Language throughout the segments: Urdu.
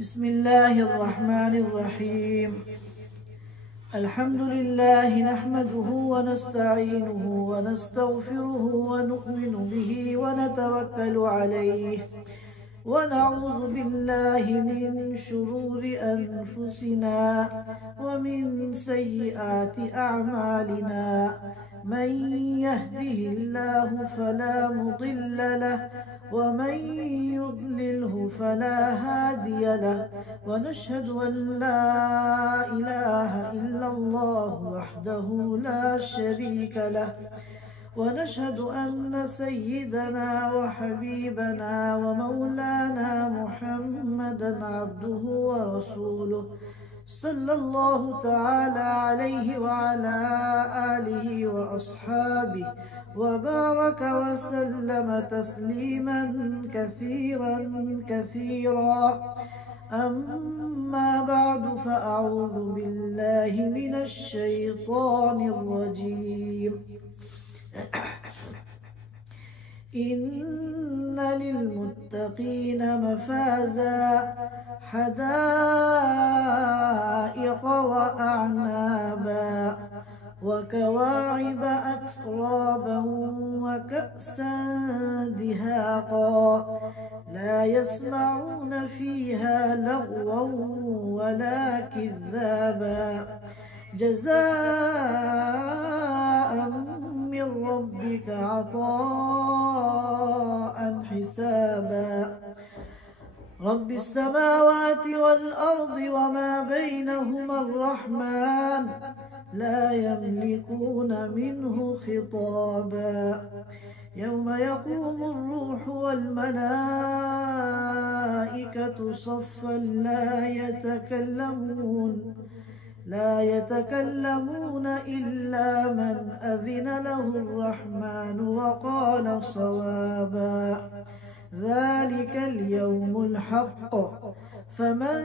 بسم الله الرحمن الرحيم. الحمد لله نحمده ونستعينه ونستغفره ونؤمن به ونتوكل عليه ونعوذ بالله من شرور أنفسنا ومن سيئات أعمالنا. من يهده الله فلا مضل له ومن يضلله فلا هادي له. ونشهد أن لا إله إلا الله وحده لا شريك له. ونشهد أن سيدنا وحبيبنا ومولانا محمدا عبده ورسوله صلى الله تعالى عليه وعلى آله وأصحابه وبارك وسلم تسليما كثيرا كثيرا. أما بعد فأعوذ بالله من الشيطان الرجيم. إن للمتقين مفازا حدائق وأعنابا وكواعب أترابا وكأسا دهاقا لا يسمعون فيها لغوا ولا كذابا جزاء من ربك عطاء حسابا. رب السماوات والأرض وما بينهما الرحمن لا يملكون منه خطابا. يوم يقوم الروح والملائكة صفا لا يتكلمون إلا من أذن له الرحمن وقال صوابا. ذلك اليوم الحق فمن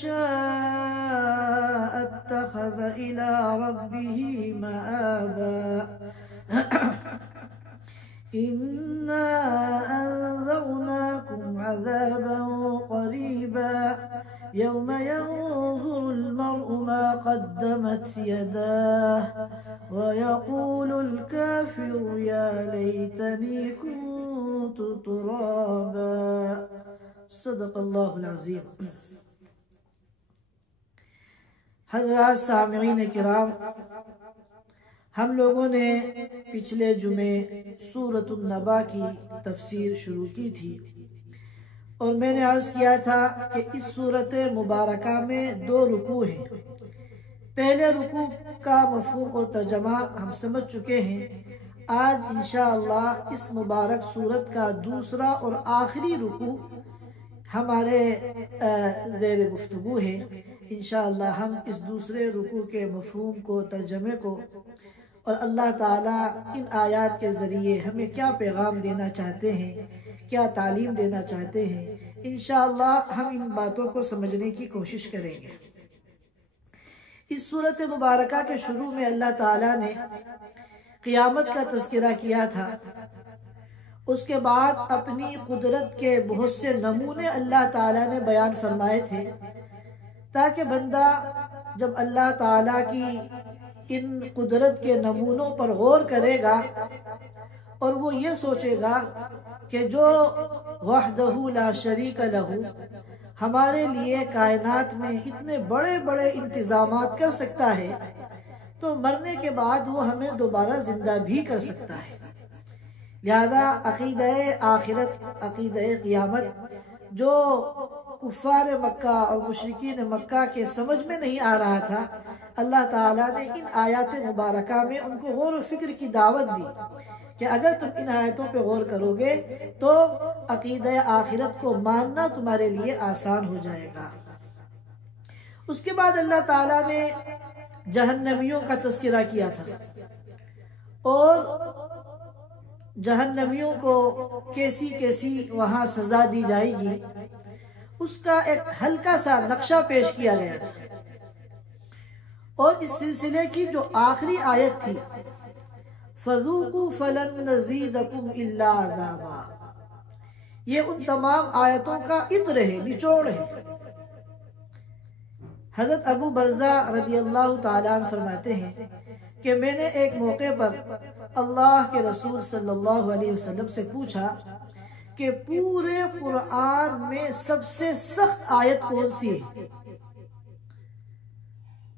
شاء اتخذ إلى ربه مآبا. إنا أنذرناكم عذابا قريبا يوم ينظر المرء ما قدمت يداه ويقول الكافر يا ليتني كنت ترابا. صدق اللہ العظیم. حضرات سامعین کرام، ہم لوگوں نے پچھلے جمعے سورۃ النبا کی تفسیر شروع کی تھی اور میں نے عرض کیا تھا کہ اس سورۃ مبارکہ میں 2 رکوع ہیں. پہلے رکوع کا مفہوم و ترجمہ ہم سمجھ چکے ہیں. آج انشاءاللہ اس مبارک سورت کا دوسرا اور آخری رکوع ہمارے زیر گفتگو ہے. انشاءاللہ ہم اس دوسرے رکوع کے مفہوم کو، ترجمے کو، اور اللہ تعالیٰ ان آیات کے ذریعے ہمیں کیا پیغام دینا چاہتے ہیں، کیا تعلیم دینا چاہتے ہیں، انشاءاللہ ہم ان باتوں کو سمجھنے کی کوشش کریں گے. اس سورت مبارکہ کے شروع میں اللہ تعالیٰ نے قیامت کا تذکرہ کیا تھا. اس کے بعد اپنی قدرت کے بہت سے نمونے اللہ تعالیٰ نے بیان فرمائے تھے تاکہ بندہ جب اللہ تعالیٰ کی ان قدرت کے نمونوں پر غور کرے گا اور وہ یہ سوچے گا کہ جو وحدہ لا شریک لہ ہمارے لیے کائنات میں اتنے بڑے بڑے انتظامات کر سکتا ہے تو مرنے کے بعد وہ ہمیں دوبارہ زندہ بھی کر سکتا ہے. لہذا عقیدہ آخرت، عقیدہ قیامت جو کفار مکہ اور مشرکین مکہ کے سمجھ میں نہیں آ رہا تھا، اللہ تعالیٰ نے ان آیات مبارکہ میں ان کو غور و فکر کی دعوت دی کہ اگر تم ان آیتوں پہ غور کرو گے تو عقیدہ آخرت کو ماننا تمہارے لیے آسان ہو جائے گا. اس کے بعد اللہ تعالیٰ نے جہنمیوں کا تذکرہ کیا تھا اور جہنمیوں کو کیسی کیسی وہاں سزا دی جائے گی اس کا ایک ہلکا سا نقشہ پیش کیا گیا تھا. اور اس سلسلے کی جو آخری آیت تھی فَذُوقُوا فَلَن نَّزِيدَكُمْ إِلَّا عَذَابًا، یہ ان تمام آیتوں کا عطر ہے، نچوڑ ہے. حضرت ابو برزہ رضی اللہ تعالیٰ عنہ فرماتے ہیں کہ میں نے ایک موقع پر اللہ کے رسول صلی اللہ علیہ وسلم سے پوچھا کہ پورے قرآن میں سب سے سخت آیت کون سی ہے؟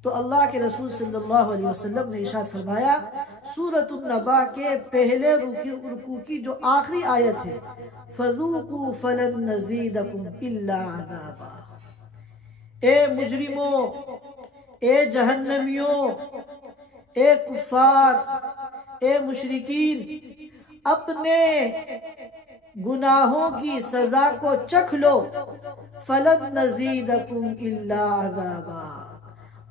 تو اللہ کے رسول صلی اللہ علیہ وسلم نے ارشاد فرمایا سورۃ النبا کے پہلے رکوع کی جو آخری آیت ہے فَذُوقُوا فَلَن نَّزِيدَكُمْ إِلَّا عَذَابًا۔ اے مجرموں، اے جہنمیوں، اے کفار، اے مشرکین، اپنے گناہوں کی سزا کو چکھ لو، فَلَن نَّزِيدَكُمْ إِلَّا عَذَابًا۔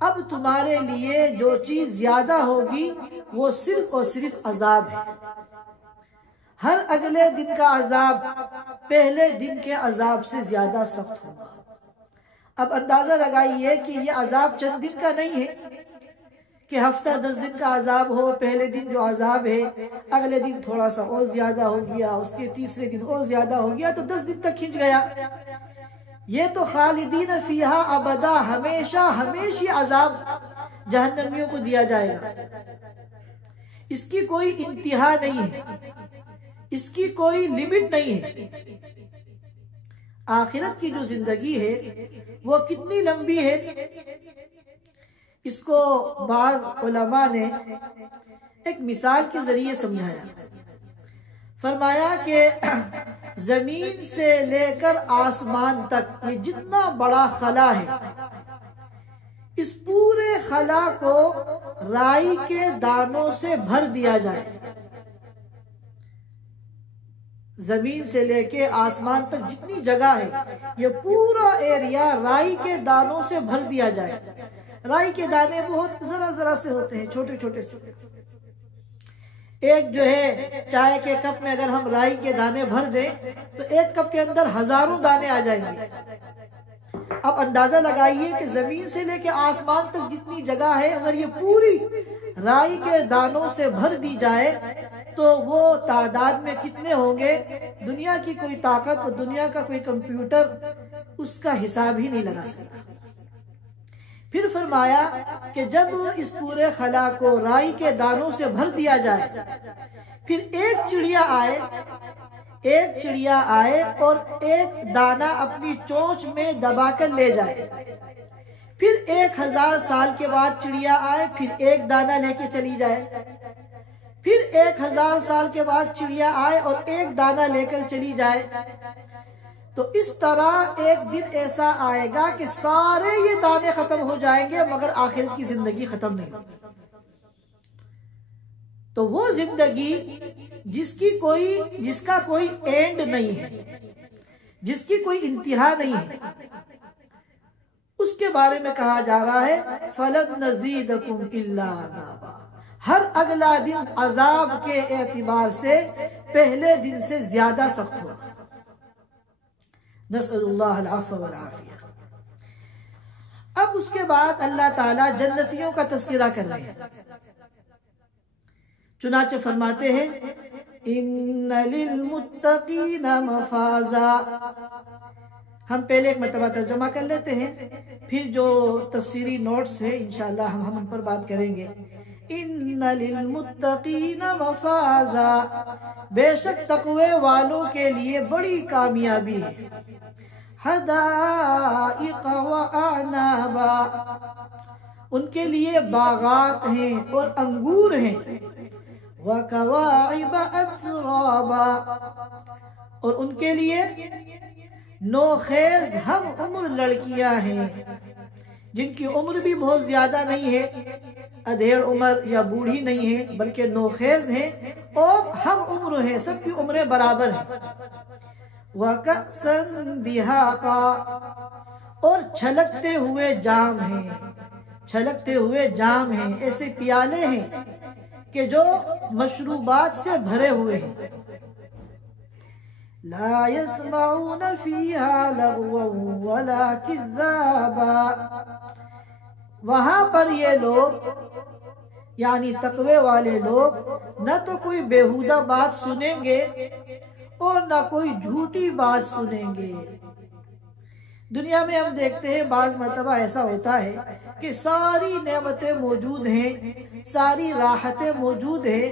اب تمہارے لیے جو چیز زیادہ ہوگی وہ صرف اور صرف عذاب ہے۔ ہر اگلے دن کا عذاب پہلے دن کے عذاب سے زیادہ سخت ہوگا۔ اب اندازہ لگائیے کہ یہ عذاب چند دن کا نہیں ہے کہ ہفتہ 10 دن کا عذاب ہو، پہلے دن جو عذاب ہے اگلے دن تھوڑا سا اور زیادہ ہو گیا، اس کے تیسرے دن اور زیادہ ہو گیا، تو 10 دن تک کھنچ گیا۔ یہ تو خالدین فیہا ابدا، ہمیشہ ہمیشہ عذاب جہنمیوں کو دیا جائے گا۔ اس کی کوئی انتہا نہیں ہے، اس کی کوئی لیمٹ نہیں ہے۔ آخرت کی جو زندگی ہے وہ کتنی لمبی ہے، اس کو بعض علماء نے ایک مثال کے ذریعے سمجھایا۔ فرمایا کہ زمین سے لے کر آسمان تک یہ جتنا بڑا خلا ہے، اس پورے خلا کو رائی کے دانوں سے بھر دیا جائے۔ زمین سے لے کے آسمان تک جتنی جگہ ہے یہ پورا ایریا رائی کے دانوں سے بھر دیا جائے۔ رائی کے دانے بہت ذرا ذرا سے ہوتے ہیں، چھوٹے چھوٹے سے۔ ایک جو ہے چائے کے کپ میں اگر ہم رائی کے دانے بھر دیں تو ایک کپ کے اندر ہزاروں دانے آ جائیں گے۔ اب اندازہ لگائیے کہ زمین سے لے کے آسمان تک جتنی جگہ ہے اگر یہ پوری رائی کے دانوں سے بھر دی جائے تو وہ تعداد میں کتنے ہوں گے، دنیا کی کوئی طاقت اور دنیا کا کوئی کمپیوٹر اس کا حساب ہی نہیں لگا سکتا۔ پھر فرمایا کہ جب اس پورے خلا کو رائی کے دانوں سے بھر دیا جائے، پھر ایک چڑیا آئے اور ایک دانہ اپنی چونچ میں دبا کر لے جائے۔ پھر 1000 سال کے بعد چڑیا آئے، پھر ایک دانہ لے کے چلی جائے۔ پھر 1000 سال کے بعد چڑیا آئے اور ایک دانہ لے کر چلی جائے۔ تو اس طرح ایک دن ایسا آئے گا کہ سارے یہ دانے ختم ہو جائیں گے مگر آخرت کی زندگی ختم نہیں ہوگی۔ تو وہ زندگی جس کا کوئی اینڈ نہیں ہے، جس کی کوئی انتہا نہیں ہے، اس کے بارے میں کہا جا رہا ہے فَلَن نَّزِيدَكُمْ إِلَّا عَذَابًا۔ ہر اگلا دن عذاب کے اعتبار سے پہلے دن سے زیادہ سخت ہوگا۔ نسأل اللہ العفو والعافیہ۔ اب اس کے بعد اللہ تعالیٰ جنتیوں کا تذکرہ کر رہے ہیں۔ چنانچہ فرماتے ہیں ان للمتقین مفازا۔ ہم پہلے ایک مرتبہ ترجمہ کر لیتے ہیں، پھر جو تفسیری نوٹس ہیں انشاءاللہ ہم ان پر بات کریں گے۔ ان للمتقین مفازا، بے شک تقوی والوں کے لیے بڑی کامیابی ہے۔ حدائق واعنابا، ان کے لیے باغات ہیں اور انگور ہیں۔ وکواعب اترابا، اور ان کے لیے نوخیز ہم عمر لڑکیاں ہیں جن کی عمر بھی بہت زیادہ نہیں ہے، ادھیڑ عمر یا بوڑھی نہیں ہے بلکہ نوخیز ہیں اور ہم عمر ہیں، سب کی عمریں برابر ہیں۔ وَكَأْسًا دِهَاقًا، اور چھلکتے ہوئے جام ہیں، چھلکتے ہوئے جام ہیں، ایسے پیالے ہیں کہ جو مشروبات سے بھرے ہوئے ہیں۔ لا يسمعون فيها لغوا ولا كذابا، وہاں پر یہ لوگ یعنی تقوی والے لوگ نہ تو کوئی بیہودہ بات سنیں گے اور نہ کوئی جھوٹی بات سنیں گے۔ دنیا میں ہم دیکھتے ہیں بعض مرتبہ ایسا ہوتا ہے کہ ساری نعمتیں موجود ہیں، ساری راحتیں موجود ہیں،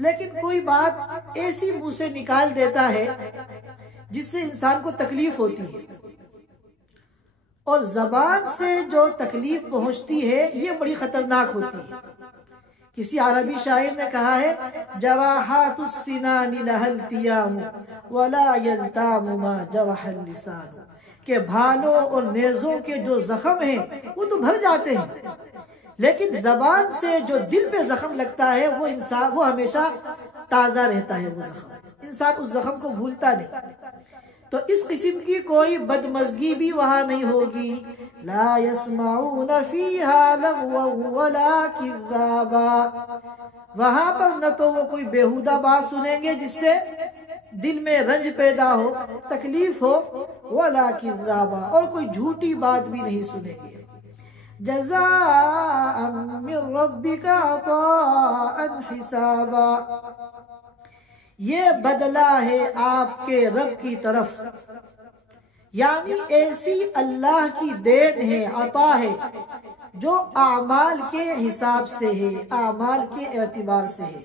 لیکن کوئی بات ایسی منہ سے نکال دیتا ہے جس سے انسان کو تکلیف ہوتی ہے، اور زبان سے جو تکلیف پہنچتی ہے یہ بڑی خطرناک ہوتی ہے۔ کسی عربی شاعر نے کہا ہے جراحات السنان لها التیام ولا یلتام ما جرح اللسان، کہ بھالوں اور نیزوں کے جو زخم ہیں وہ تو بھر جاتے ہیں، لیکن زبان سے جو دل پہ زخم لگتا ہے وہ ہمیشہ تازہ رہتا ہے، وہ زخم انسان اس زخم کو بھولتا نہیں۔ تو اس قسم کی کوئی بدمزگی بھی وہاں نہیں ہوگی۔ لا يسمعون فيها لغوا ولا كذابا، وہاں پر نہ تو وہ کوئی بیہودہ بات سنیں گے جس سے دل میں رنج پیدا ہو، تکلیف ہو، ولا كذابا، اور کوئی جھوٹی بات بھی نہیں سنیں گے۔ جزاء من ربك عطاء حسابا، یہ بدلہ ہے آپ کے رب کی طرف، یعنی ایسی اللہ کی دین ہے، عطا ہے جو اعمال کے حساب سے ہے، اعمال کے اعتبار سے ہے۔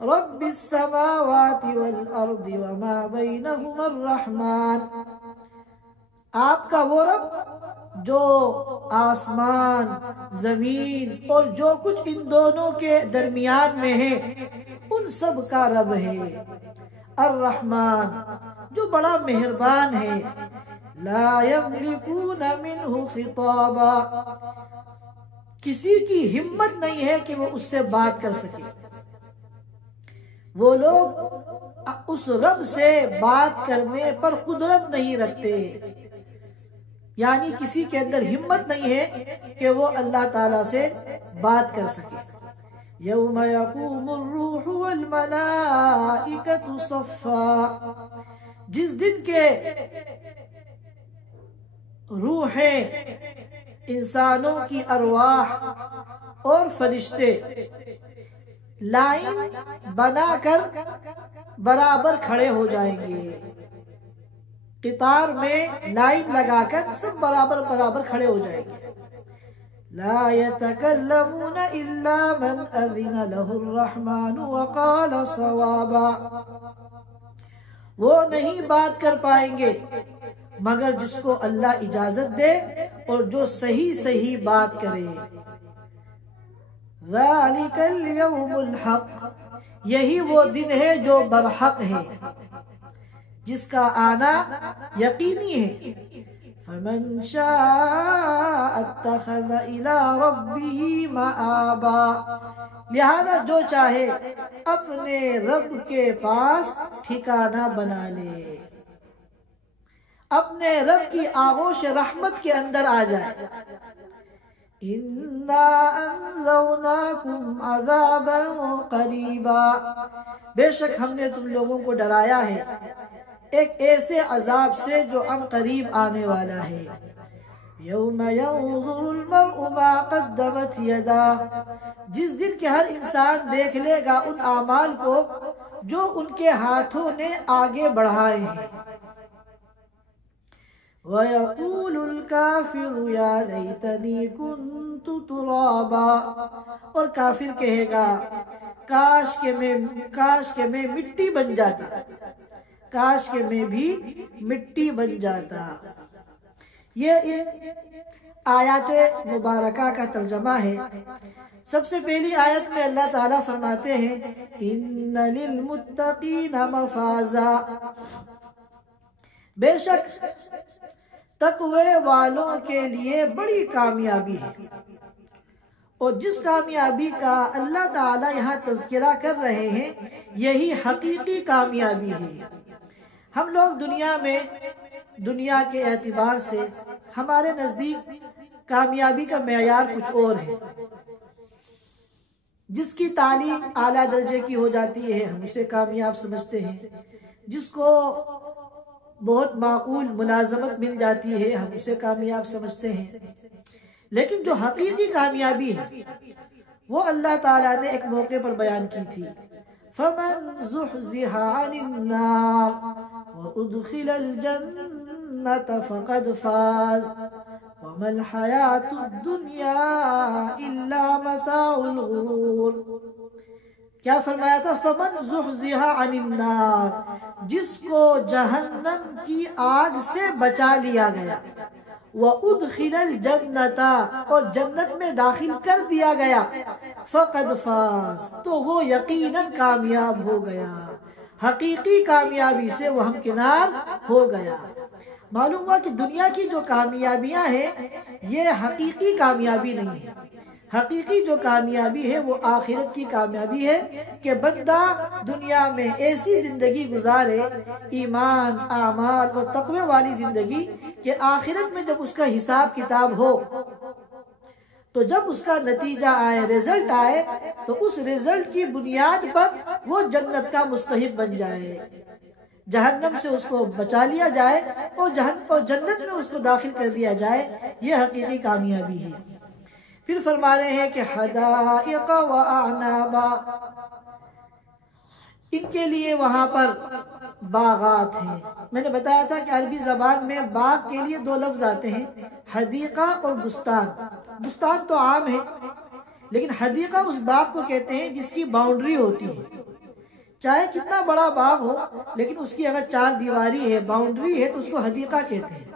رب السماوات والارض وما بینہما الرحمن، آپ کا وہ رب جو آسمان، زمین اور جو کچھ ان دونوں کے درمیان میں ہے ان سب کا رب ہے۔ الرحمن، جو بڑا مہربان ہے۔ لا یملکون منہ خطابا، کسی کی ہمت نہیں ہے کہ وہ اس سے بات کر سکے۔ وہ لوگ اس رب سے بات کرنے پر قدرت نہیں رکھتے، یعنی کسی کے اندر ہمت نہیں ہے کہ وہ اللہ تعالیٰ سے بات کر سکے۔ یوم یقوم الروح والملائکۃ صفا، جس دن کے روحیں، انسانوں کی ارواح اور فرشتے لائن بنا کر برابر کھڑے ہو جائیں گے، قطار میں لائن لگا کر سب برابر برابر کھڑے ہو جائیں گے۔ لا يتكلمون الا من اذن له الرحمن وقال صوابا، وہ نہیں بات کر پائیں گے مگر جس کو اللہ اجازت دے اور جو صحیح صحیح بات کرے۔ ذالک اليوم الحق، یہی وہ دن ہے جو برحق ہے، جس کا آنا یقینی ہے۔ فمن شاء اتخذ الى ربه مآبا، لہذا جو چاہے اپنے رب کے پاس ٹھکانہ بنا لے، اپنے رب کی آغوش رحمت کے اندر آ جائے۔ انا انذرناکم عذابا قریبا، بے شک ہم نے تم لوگوں کو ڈرایا ہے ایک ایسے عذاب سے جو ان قریب آنے والا ہے۔ یوم ینظر المرء ما قدمت یداہ، جس دن کہ ہر انسان دیکھ لے گا ان اعمال کو جو ان کے ہاتھوں نے آگے بڑھائے ہیں۔ وَيَقُولُ الْكَافِرُ يَا لَيْتَنِي كُنْتُ تُرَابًا، اور کافر کہے گا کاش کہ میں مٹی بن جاتا، کاش کہ میں بھی مٹی بن جاتا۔ یہ ان آیات مبارکہ کا ترجمہ ہے۔ سب سے پہلی آیت میں اللہ تعالیٰ فرماتے ہیں ان للمتقین مفازا، بے شک تقوی والوں کے لیے بڑی کامیابی ہے، اور جس کامیابی کا اللہ تعالیٰ یہاں تذکرہ کر رہے ہیں یہی حقیقی کامیابی ہے۔ ہم لوگ دنیا کے اعتبار سے ہمارے نزدیک کامیابی کا معیار کچھ اور ہے۔ جس کی تعلیم اعلیٰ درجے کی ہو جاتی ہے ہم اسے کامیاب سمجھتے ہیں، جس کو بہت معقول ملازمت مل جاتی ہے ہم اسے کامیاب سمجھتے ہیں، لیکن جو حقیقی کامیابی ہے وہ اللہ تعالیٰ نے ایک موقع پر بیان کی تھی۔ فَمَنْ زُحْزِحَ عَنِ النَّارِ وَأُدْخِلَ الْجَنَّةَ الجنة فقد فاز وما الحياة الدنيا إلا متاع الغرور. کیا فرمایا تھا؟ فمن زحزح عن النار، جس کو جہنم کی آگ سے بچا لیا گیا، وَأُدْخِلَ الْجَنَّةَ، اور جنت میں داخل کر دیا گیا، فَقَدْ فَاز، تو وہ یقیناً کامیاب ہو گیا، حقیقی کامیابی سے وہ ہمکنار ہو گیا۔ معلوم ہوا کہ دنیا کی جو کامیابیاں ہیں یہ حقیقی کامیابی نہیں ہے۔ حقیقی جو کامیابی ہے وہ آخرت کی کامیابی ہے کہ بندہ دنیا میں ایسی زندگی گزارے، ایمان، اعمال اور تقوی والی زندگی، کہ آخرت میں جب اس کا حساب کتاب ہو تو جب اس کا نتیجہ آئے، رزلٹ آئے، تو اس رزلٹ کی بنیاد پر وہ جنت کا مستحق بن جائے، جہنم سے اس کو بچا لیا جائے اور جنت میں اس کو داخل کر دیا جائے۔ یہ حقیقی کامیابی ہے۔ پھر فرما رہے ہیں کہ حدائق و اعنابا، ان کے لیے وہاں پر باغات ہیں۔ میں نے بتایا تھا کہ عربی زبان میں باغ کے لیے دو لفظ آتے ہیں، حدیقہ اور بستان۔ بستان تو عام ہے، لیکن حدیقہ اس باغ کو کہتے ہیں جس کی باؤنڈری ہوتی ہے۔ چاہے کتنا بڑا باغ ہو، لیکن اس کی اگر چار دیواری ہے، باؤنڈری ہے، تو اس کو حدیقہ کہتے ہیں۔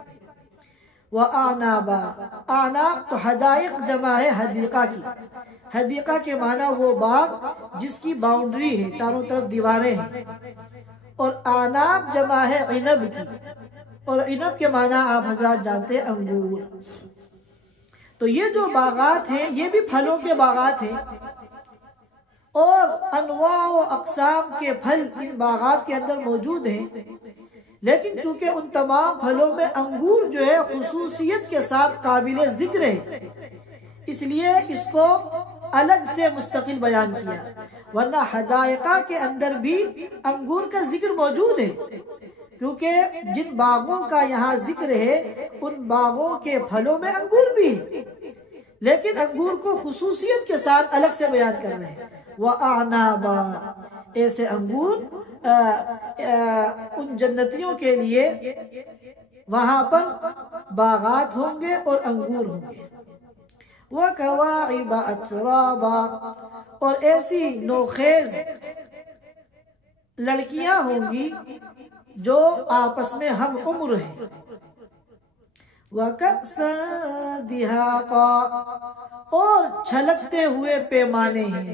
وَأَعْنَابًا، اعناب تو حدائق جمع ہے حدیقہ کی۔ حدیقہ کے معنی وہ باغ جس کی باؤنڈری ہے، چاروں طرف دیواریں ہیں، اور اعناب جمع ہے عنب کی، اور عنب کے معنی آپ حضرات جانتے ہیں انگور۔ تو یہ جو باغات ہیں یہ بھی پھلوں کے باغات ہیں، اور انواع و اقسام کے پھل ان باغات کے اندر موجود ہیں، لیکن چونکہ ان تمام پھلوں میں انگور جو ہے خصوصیت کے ساتھ قابل ذکر ہے، اس لیے اس کو الگ سے مستقل بیان کیا، ورنہ حدائقہ کے اندر بھی انگور کا ذکر موجود ہے، کیونکہ جن باغوں کا یہاں ذکر ہے ان باغوں کے پھلوں میں انگور بھی ہے، لیکن انگور کو خصوصیت کے ساتھ الگ سے بیان کر رہے ہیں۔ وَأَعْنَابًا، ایسے انگور ان جنتیوں کے لیے وہاں پر باغات ہوں گے اور انگور ہوں گے۔ وَكَوَاعِبَ أَتْرَابًا، اور ایسی نوخیز لڑکیاں ہوں گی جو آپس میں ہم عمر ہیں۔ وَكَأْسًا دِهَاقًا، اور چھلکتے ہوئے پیمانے ہیں۔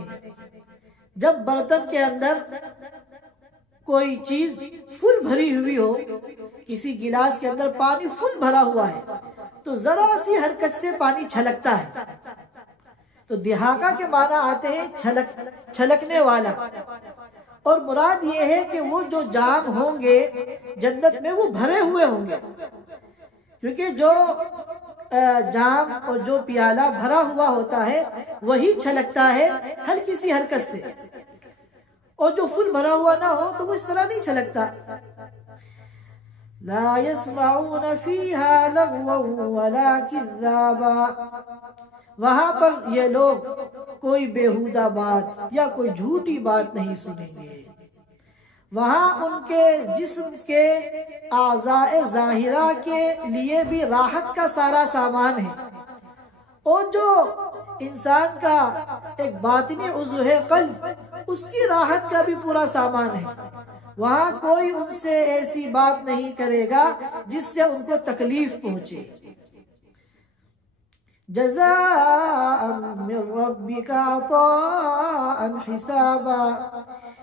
جب برتن کے اندر کوئی چیز فل بھری ہوئی ہو، کسی گلاس کے اندر پانی فل بھرا ہوا ہے، تو ذرا سی حرکت سے پانی چھلکتا ہے، تو دہاقہ کے معنی آتے ہیں چھلکنے والا، اور مراد یہ ہے کہ وہ جو جام ہوں گے جنت میں وہ بھرے ہوئے ہوں گے، کیونکہ جو جام اور جو پیالہ بھرا ہوا ہوتا ہے وہی چھلکتا ہے ہلکی سی حرکت سے، اور جو فل بھرا ہوا نہ ہو تو وہ اس طرح نہیں چھلکتا۔ لا يسمعون فيها لغوا ولا كذابا، وہاں پر یہ لوگ کوئی بیہودہ بات یا کوئی جھوٹی بات نہیں سنیں گے۔ وہاں ان کے جسم کے اعضاء ظاہرہ کے لیے بھی راحت کا سارا سامان ہے، اور جو انسان کا ایک باطنی عضو ہے قلب، اس کی راحت کا بھی پورا سامان ہے۔ وہاں کوئی ان سے ایسی بات نہیں کرے گا جس سے ان کو تکلیف پہنچے۔ جزاء من ربک عطاء حسابا،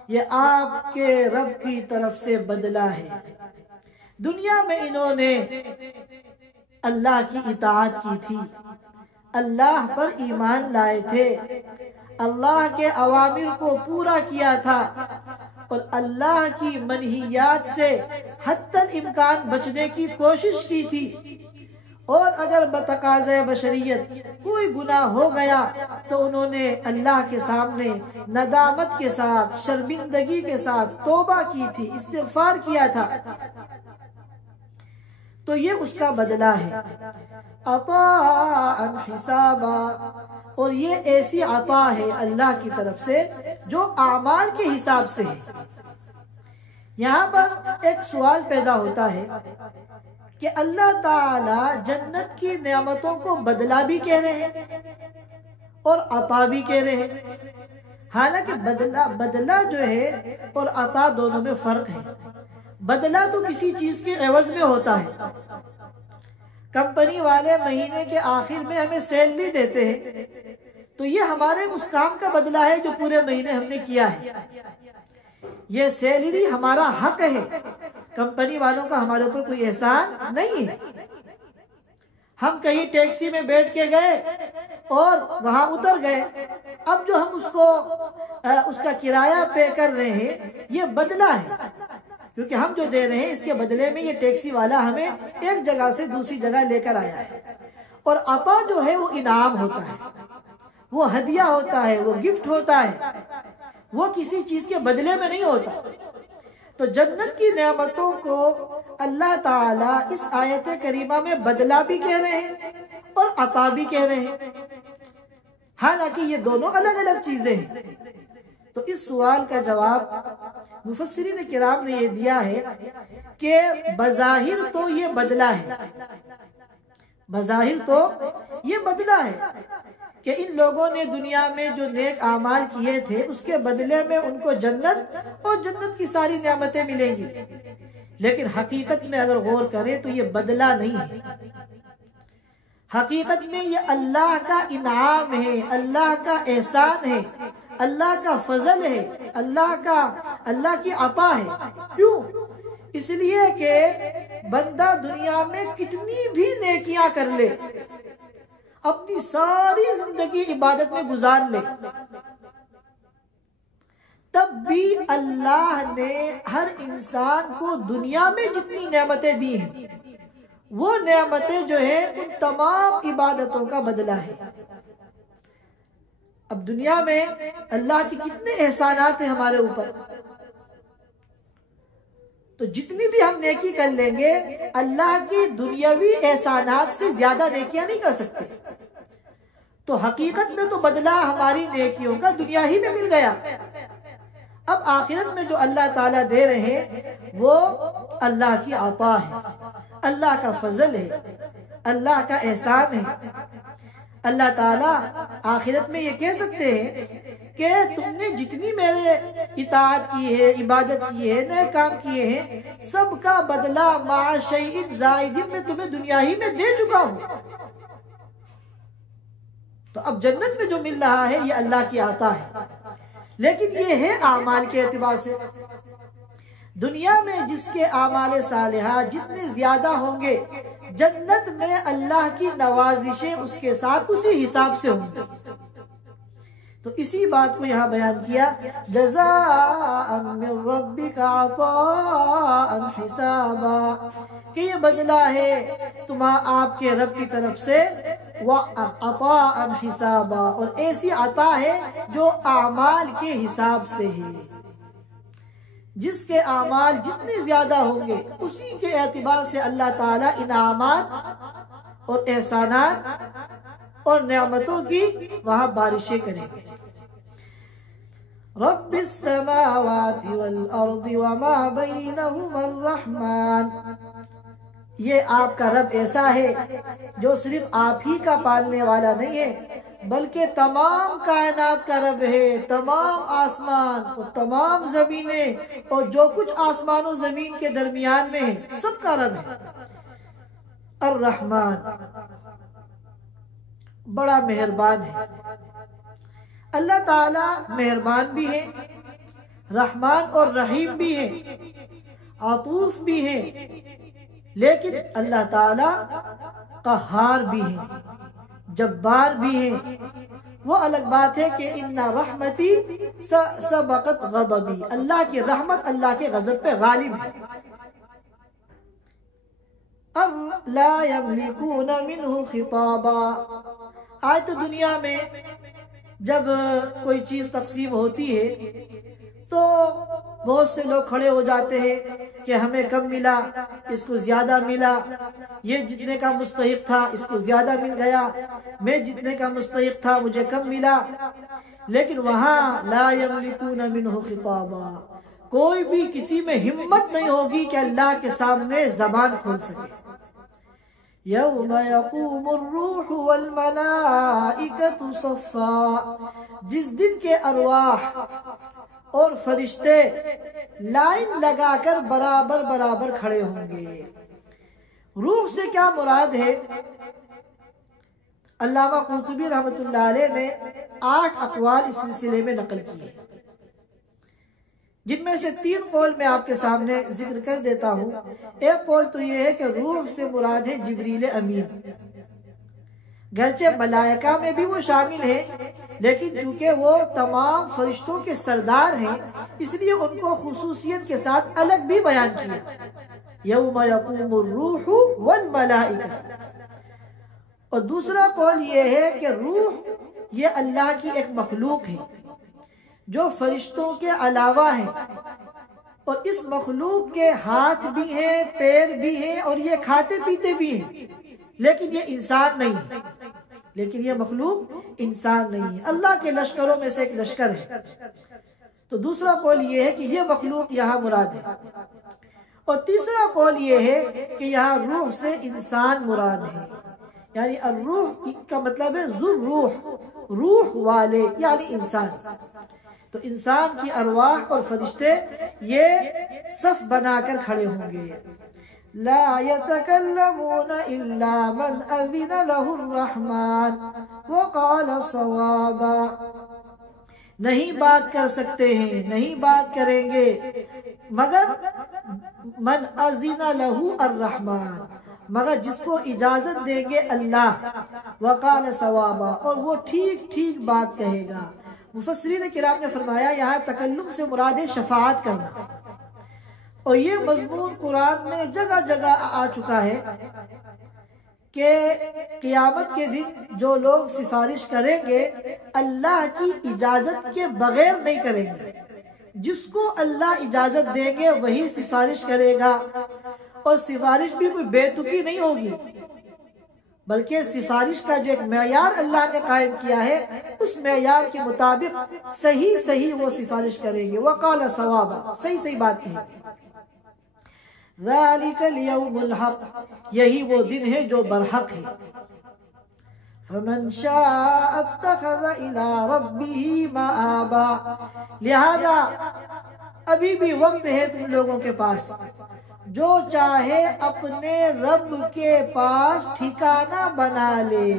یہ آپ کے رب کی طرف سے بدلہ ہے۔ دنیا میں انہوں نے اللہ کی اطاعت کی تھی، اللہ پر ایمان لائے تھے، اللہ کے اوامر کو پورا کیا تھا، اور اللہ کی منہیات سے حتی الامکان بچنے کی کوشش کی تھی، اور اگر بتقاضۂ بشریت کوئی گناہ ہو گیا تو انہوں نے اللہ کے سامنے ندامت کے ساتھ، شرمندگی کے ساتھ توبہ کی تھی، استغفار کیا تھا، تو یہ اس کا بدلہ ہے۔ عطاء حسابا، اور یہ ایسی عطا ہے اللہ کی طرف سے جو اعمال کے حساب سے ہے۔ یہاں پر ایک سوال پیدا ہوتا ہے کہ اللہ تعالی جنت کی نعمتوں کو بدلہ بھی کہہ رہے ہیں اور عطا بھی کہہ رہے ہیں. حالانکہ بدلہ جو ہے اور عطا دونوں میں فرق ہے. بدلہ تو کسی چیز کے عوض میں ہوتا ہے. کمپنی والے مہینے کے آخر میں ہمیں سیلری دیتے ہیں تو یہ ہمارے اس کام کا بدلہ ہے جو پورے مہینے ہم نے کیا ہے. یہ سیلری ہمارا حق ہے. کمپنی والوں کا ہمارے اوپر کوئی احسان نہیں ہے. ہم کہیں ٹیکسی میں بیٹھ کے گئے اور وہاں اتر گئے, اب جو ہم اس کا کرایہ پے کر رہے ہیں یہ بدلہ ہے, کیونکہ ہم جو دے رہے ہیں اس کے بدلے میں یہ ٹیکسی والا ہمیں ایک جگہ سے دوسری جگہ لے کر آیا ہے. اور عطا جو ہے وہ انعام ہوتا ہے, وہ ہدیہ ہوتا ہے, وہ گفٹ ہوتا ہے, وہ کسی چیز کے بدلے میں نہیں ہوتا. تو جنت کی نعمتوں کو اللہ تعالیٰ اس آیت کریمہ میں بدلہ بھی کہہ رہے ہیں اور عطا بھی کہہ رہے ہیں, حالانکہ یہ دونوں الگ الگ چیزیں ہیں. تو اس سوال کا جواب مفسرین کرام نے یہ دیا ہے کہ بظاہر تو یہ بدلہ ہے, بظاہر تو یہ بدلہ ہے کہ ان لوگوں نے دنیا میں جو نیک اعمال کیے تھے اس کے بدلے میں ان کو جنت اور جنت کی ساری نعمتیں ملیں گی. لیکن حقیقت میں اگر غور کریں تو یہ بدلہ نہیں ہے. حقیقت میں یہ اللہ کا انعام ہے, اللہ کا احسان ہے, اللہ کا فضل ہے, اللہ کی عطا ہے. کیوں؟ اس لیے کہ بندہ دنیا میں کتنی بھی نیکیاں کر لے, اپنی ساری زندگی عبادت میں گزار لے, تب بھی اللہ نے ہر انسان کو دنیا میں جتنی نعمتیں دی ہیں وہ نعمتیں جو ہیں ان تمام عبادتوں کا بدلہ ہے. اب دنیا میں اللہ کے کتنے احسانات ہیں ہمارے اوپر, تو جتنی بھی ہم نیکی کر لیں گے اللہ کی دنیاوی احسانات سے زیادہ نیکیاں نہیں کر سکتے. تو حقیقت میں تو بدلہ ہماری نیکیوں کا دنیا ہی میں مل گیا. اب آخرت میں جو اللہ تعالیٰ دے رہے ہیں وہ اللہ کی عطا ہے, اللہ کا فضل ہے, اللہ کا احسان ہے. اللہ تعالیٰ آخرت میں یہ کہہ سکتے ہیں کہ تم نے جتنی میرے اطاعت کی ہے, عبادت کی ہے, نئے کام کیے ہیں, سب کا بدلہ مع شیء زائد میں تمہیں دنیا ہی میں دے چکا ہوں. تو اب جنت میں جو مل رہا ہے یہ اللہ کی عطا ہے. لیکن یہ ہے اعمال کے اعتبار سے. دنیا میں جس کے اعمال صالحہ جتنے زیادہ ہوں گے جنت میں اللہ کی نوازشیں اس کے ساتھ اسی حساب سے ہوں گی. تو اسی بات کو یہاں بیان کیا, جزاء من ربک عطاء حسابا, کہ یہ بدلہ ہے آپ کے رب کی طرف سے, وعطاء حسابا, اور ایسی عطا ہے جو اعمال کے حساب سے ہے. جس کے اعمال جتنے زیادہ ہوں گے اسی کے اعتبار سے اللہ تعالیٰ انعامات اور احسانات اور نعمتوں کی وہاں بارشیں کریں گے. رب السماوات والارض وما بینہما الرحمن, یہ آپ کا رب ایسا ہے جو صرف آپ ہی کا پالنے والا نہیں ہے بلکہ تمام کائنات کا رب ہے. تمام آسمان اور تمام زمینیں اور جو کچھ آسمان و زمین کے درمیان میں ہے سب کا رب ہے. الرحمن, بڑا مہربان ہے. اللہ تعالیٰ مہربان بھی ہے, رحمان اور رحیم بھی ہے, عطوف بھی ہے, لیکن اللہ تعالیٰ قہار بھی ہے, جبار بھی ہے. وہ الگ بات ہے کہ ان رحمتی سبقت غضبی, اللہ کی رحمت اللہ کے غضب پہ غالب ہے. اب لا یملکون منہ خطابا, آج تو دنیا میں جب کوئی چیز تقسیم ہوتی ہے تو بہت سے لوگ کھڑے ہو جاتے ہیں کہ ہمیں کم ملا, اس کو زیادہ ملا, یہ جتنے کا مستحق تھا اس کو زیادہ مل گیا, میں جتنے کا مستحق تھا مجھے کم ملا. لیکن وہاں لا یملکون منہ خطابا, کوئی بھی کسی میں ہمت نہیں ہوگی کہ اللہ کے سامنے زبان کھول سکے. یوم یقوم الروح والملائکۃ صفا، جس دن کے ارواح اور فرشتے لائن لگا کر برابر برابر کھڑے ہوں گے۔ روح سے کیا مراد ہے؟ علامہ قرطبی رحمۃ اللہ علیہ نے 8 اقوال اس سلسلے میں نقل کیے، جن میں سے 3 قول میں آپ کے سامنے ذکر کر دیتا ہوں۔ ایک قول تو یہ ہے کہ روح سے مراد ہے جبریل امین، گرچہ ملائکہ میں بھی وہ شامل ہے، لیکن چونکہ وہ تمام فرشتوں کے سردار ہیں اس لیے ان کو خصوصیت کے ساتھ الگ بھی بیان کیا، یوم یقوم الروح والملائکہ۔ اور دوسرا قول یہ ہے کہ روح یہ اللہ کی ایک مخلوق ہے جو فرشتوں کے علاوہ ہے، اور اس مخلوق کے ہاتھ بھی ہیں، پیر بھی ہیں، اور یہ کھاتے پیتے بھی ہیں، لیکن یہ انسان نہیں ہے، لیکن یہ مخلوق انسان نہیں ہے، اللہ کے لشکروں میں سے ایک لشکر ہے۔ تو دوسرا قول یہ ہے کہ یہ مخلوق یہاں مراد ہے، اور تیسرا قول یہ ہے کہ یہاں روح سے انسان مراد ہے، یعنی الروح کا مطلب ہے ذو روح، روح والے یعنی انسان۔ تو انسان کی ارواح اور فرشتے یہ صف بنا کر کھڑے ہوں گے۔ لا يتكلمون الا من اذن له الرحمن وقال صوابا، نہیں بات کر سکتے ہیں، نہیں بات کریں گے مگر من اذن له الرحمن، مگر جس کو اجازت دیں گے اللہ، وقال صوابا، اور وہ ٹھیک ٹھیک بات کہے گا۔ مفسرین کرام نے فرمایا یہاں تکلم سے مراد ہے شفاعت کرنا، اور یہ مضمون قرآن میں جگہ جگہ آ چکا ہے کہ قیامت کے دن جو لوگ سفارش کریں گے اللہ کی اجازت کے بغیر نہیں کریں گے، جس کو اللہ اجازت دیں گے وہی سفارش کرے گا، اور سفارش بھی کوئی بے تکی نہیں ہوگی، بلکہ سفارش کا جو ایک معیار اللہ نے قائم کیا ہے اس معیار کے مطابق صحیح وہ سفارش کریں گے۔ وقال صوابا، صحیح بات کہیں گے۔ ذالک الیوم الحق، یہی وہ دن ہے جو برحق ہے۔ فمن شاء اتخذ الى ربه مآبا، لہذا ابھی بھی وقت ہے تم لوگوں کے پاس، جو چاہے اپنے رب کے پاس ٹھکانہ بنا لے۔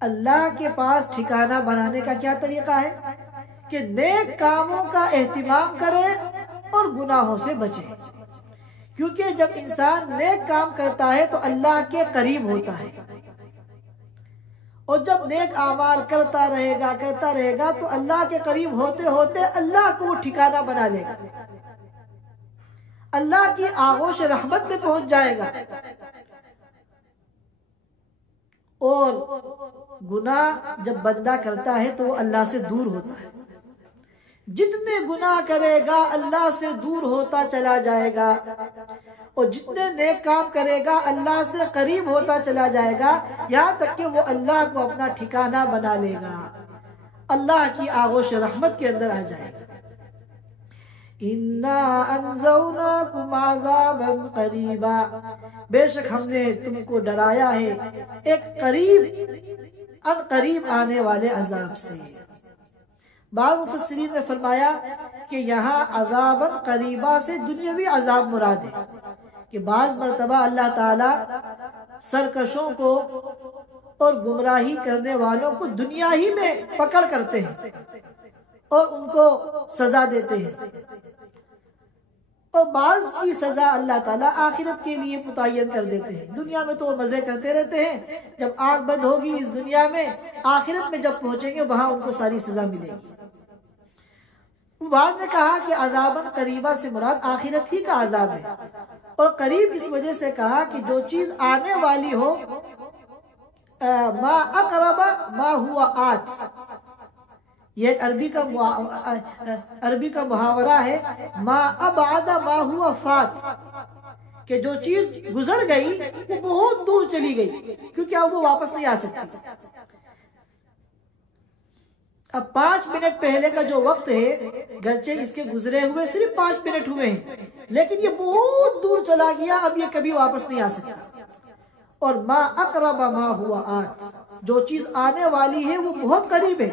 اللہ کے پاس ٹھکانہ بنانے کا کیا طریقہ ہے کہ نیک کاموں کا اہتمام کرے اور گناہوں سے بچے، کیونکہ جب انسان نیک کام کرتا ہے تو اللہ کے قریب ہوتا ہے، اور جب نیک اعمال کرتا رہے گا تو اللہ کے قریب ہوتے ہوتے اللہ کو وہ ٹھکانہ بنا لے گا، اللہ کی آغوش رحمت میں پہنچ جائے گا، اور گناہ جب بندہ کرتا ہے تو وہ اللہ سے دور ہوتا ہے۔ جتنے گناہ کرے گا اللہ سے دور ہوتا چلا جائے گا، اور جتنے نیک کام کرے گا اللہ سے قریب ہوتا چلا جائے گا، یہاں تک کہ وہ اللہ کو اپنا ٹھکانہ بنا لے گا، اللہ کی آغوش رحمت کے اندر آ جائے گا۔ اِنَّا أَنذَرْنَاكُمْ عَذَابًا قَرِيبًا، بے شک ہم نے تم کو ڈرایا ہے ایک قریب آنے والے عذاب سے۔ بعض مفسرین نے فرمایا کہ یہاں عذابًا قریبا سے دنیاوی عذاب مراد ہے، کہ بعض مرتبہ اللہ تعالیٰ سرکشوں کو اور گمراہی کرنے والوں کو دنیا ہی میں پکڑ کرتے ہیں اور ان کو سزا دیتے ہیں، اور بعض کی سزا اللہ تعالیٰ آخرت کے لیے متعین کر دیتے ہیں۔ دنیا میں تو وہ مزے کرتے رہتے ہیں، جب آنکھ بند ہوگی اس دنیا میں، آخرت میں جب پہنچیں گے وہاں ان کو ساری سزا ملے گی۔ بعض نے کہا کہ عذاباً قریبا سے مراد آخرت ہی کا عذاب ہے، اور قریب اس وجہ سے کہا کہ جو چیز آنے والی ہو، ما اقرب ما ہوا آت، یہ ایک عربی کا محاورہ ہے، ما ابعد ما ہوا فات، کہ جو چیز گزر گئی وہ بہت دور چلی گئی، کیونکہ اب وہ واپس نہیں آ سکتی۔ اب 5 منٹ پہلے کا جو وقت ہے، گرچہ اس کے گزرے ہوئے صرف 5 منٹ ہوئے ہیں، لیکن یہ بہت دور چلا گیا، اب یہ کبھی واپس نہیں آ سکتا۔ اور ما اقرب ما ہوا آت، جو چیز آنے والی ہے وہ بہت قریب ہے۔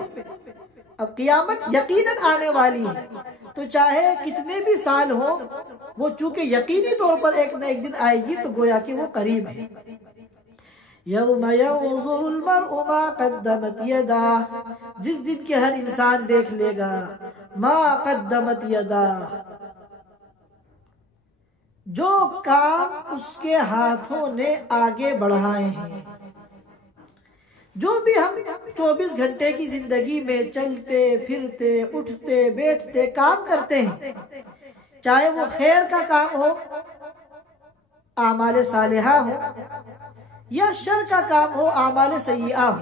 اب قیامت یقیناً آنے والی ہے، تو چاہے کتنے بھی سال ہو، وہ چونکہ یقینی طور پر ایک نہ ایک دن آئے گی، تو گویا کہ وہ قریب ہے۔ یوم ینظر المرء ما قدمت یداہ، جس دن کے ہر انسان دیکھ لے گا ما قدمت یداہ، جو کام اس کے ہاتھوں نے آگے بڑھائے ہیں۔ جو بھی ہم 24 گھنٹے کی زندگی میں چلتے پھرتے اٹھتے بیٹھتے کام کرتے ہیں، چاہے وہ خیر کا کام ہو، اعمال صالحہ ہو، یا شر کا کام ہو، اعمال سیئہ ہو،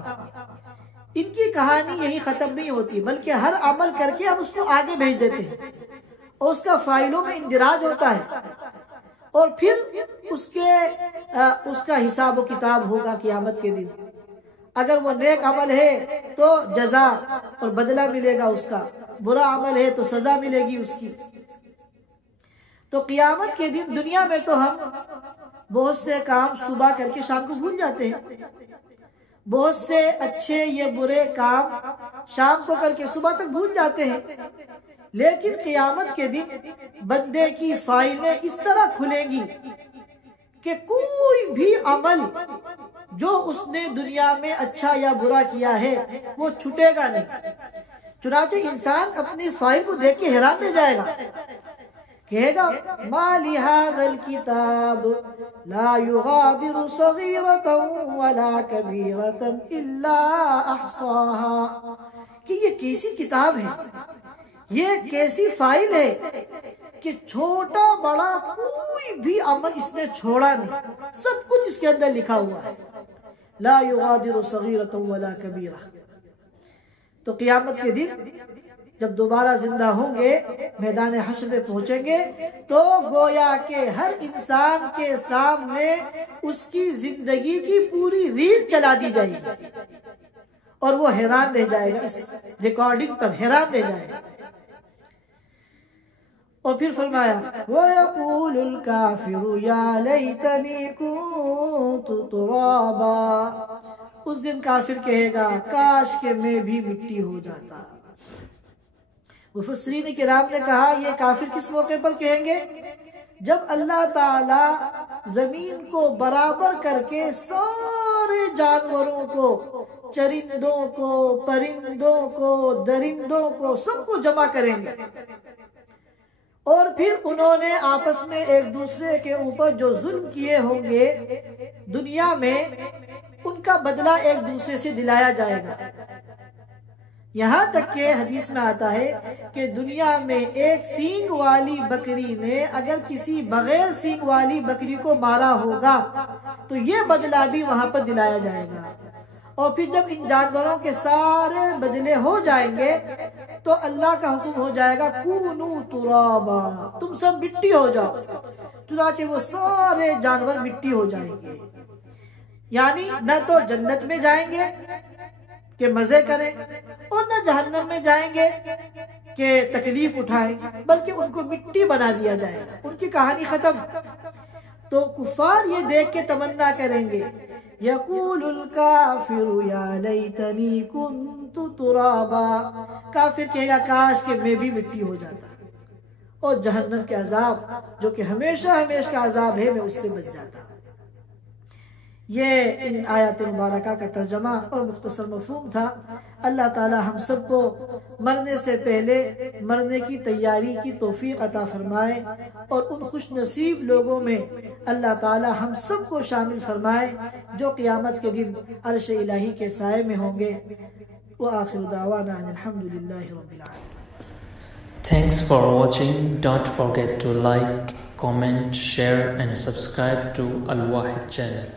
ان کی کہانی یہی ختم نہیں ہوتی، بلکہ ہر عمل کر کے ہم اس کو آگے بھیج دیتے ہیں، اور اس کا فائلوں میں اندراج ہوتا ہے، اور پھر اس کا حساب و کتاب ہوگا قیامت کے دن۔ اگر وہ نیک عمل ہے تو جزا اور بدلہ ملے گا اس کا، برا عمل ہے تو سزا ملے گی اس کی۔ تو قیامت کے دن دنیا میں تو ہم بہت سے کام صبح کر کے شام کو بھول جاتے ہیں، بہت سے اچھے یا برے کام شام کو کر کے صبح تک بھول جاتے ہیں، لیکن قیامت کے دن بندے کی فائلیں اس طرح کھلیں گی کہ کوئی بھی عمل جو اس نے دنیا میں اچھا یا برا کیا ہے وہ چھٹے گا نہیں۔ چنانچہ انسان اپنی فائل کو دیکھ کے حیران رہ جائے گا، کہے گا ما لہذا الکتاب لا یغادر صغیرۃ ولا کبیرۃ الا احصاها، کہ یہ کیسی کتاب ہے، یہ کیسی فائل ہے کہ چھوٹا بڑا کوئی بھی عمل اس نے چھوڑا نہیں، سب کچھ اس کے اندر لکھا ہوا ہے۔ لا یغادر صغیرۃ ولا کبیرہ۔ تو قیامت کے دن جب دوبارہ زندہ ہوں گے، میدان حشر میں پہنچیں گے، تو گویا کہ ہر انسان کے سامنے اس کی زندگی کی پوری ریل چلا دی جائے گی، اور وہ حیران رہ جائے گا، اس ریکارڈنگ پر حیران رہ جائے گا۔ اور پھر فرمایا وَيَقُولُ الْكَافِرُ يَا لَيْتَنِي كُنْتُ تُرَابًا، اس دن کافر کہے گا کاش کہ میں بھی مٹی ہو جاتا۔ مفسرین کرام نے کہا یہ کافر کس موقع پر کہیں گے؟ جب اللہ تعالی زمین کو برابر کر کے سارے جانوروں کو، چرندوں کو، پرندوں کو، درندوں کو، سب کو جمع کریں گے، اور پھر انہوں نے آپس میں ایک دوسرے کے اوپر جو ظلم کیے ہوں گے دنیا میں، ان کا بدلہ ایک دوسرے سے دلایا جائے گا۔ یہاں تک کہ حدیث میں آتا ہے کہ دنیا میں ایک سینگ والی بکری نے اگر کسی بغیر سینگ والی بکری کو مارا ہوگا تو یہ بدلہ بھی وہاں پر دلایا جائے گا، اور پھر جب ان جانوروں کے سارے بدلے ہو جائیں گے تو اللہ کا حکم ہو جائے گا کونو ترابا، تم سب مٹی ہو جاؤ، چنانچہ وہ سارے جانور مٹی ہو جائیں گے۔ یعنی نہ تو جنت میں جائیں گے کہ مزے کریں، اور نہ جہنم میں جائیں گے کہ تکلیف اٹھائیں، بلکہ ان کو مٹی بنا دیا جائے گا، ان کی کہانی ختم۔ تو کفار یہ دیکھ کے تمنا کریں گے یقول الکافر یا لیتنی کنت ترابا، کافر کہے گا کاش کہ میں بھی مٹی ہو جاتا، اور جہنم کے عذاب جو کہ ہمیشہ ہمیشہ کا عذاب ہے میں اس سے بچ جاتا۔ یہ ان آیات مبارکہ کا ترجمہ اور مختصر مفہوم تھا۔ اللہ تعالی ہم سب کو مرنے سے پہلے مرنے کی تیاری کی توفیق عطا فرمائے، اور ان خوش نصیب لوگوں میں اللہ تعالی ہم سب کو شامل فرمائے جو قیامت کے دن عرش الہی کے سائے میں ہوں گے۔ وآخر دعوانا ان الحمدللہ رب العالمین۔ Thanks for watching. Don't forget to like, comment, share and subscribe to Al Wahid channel.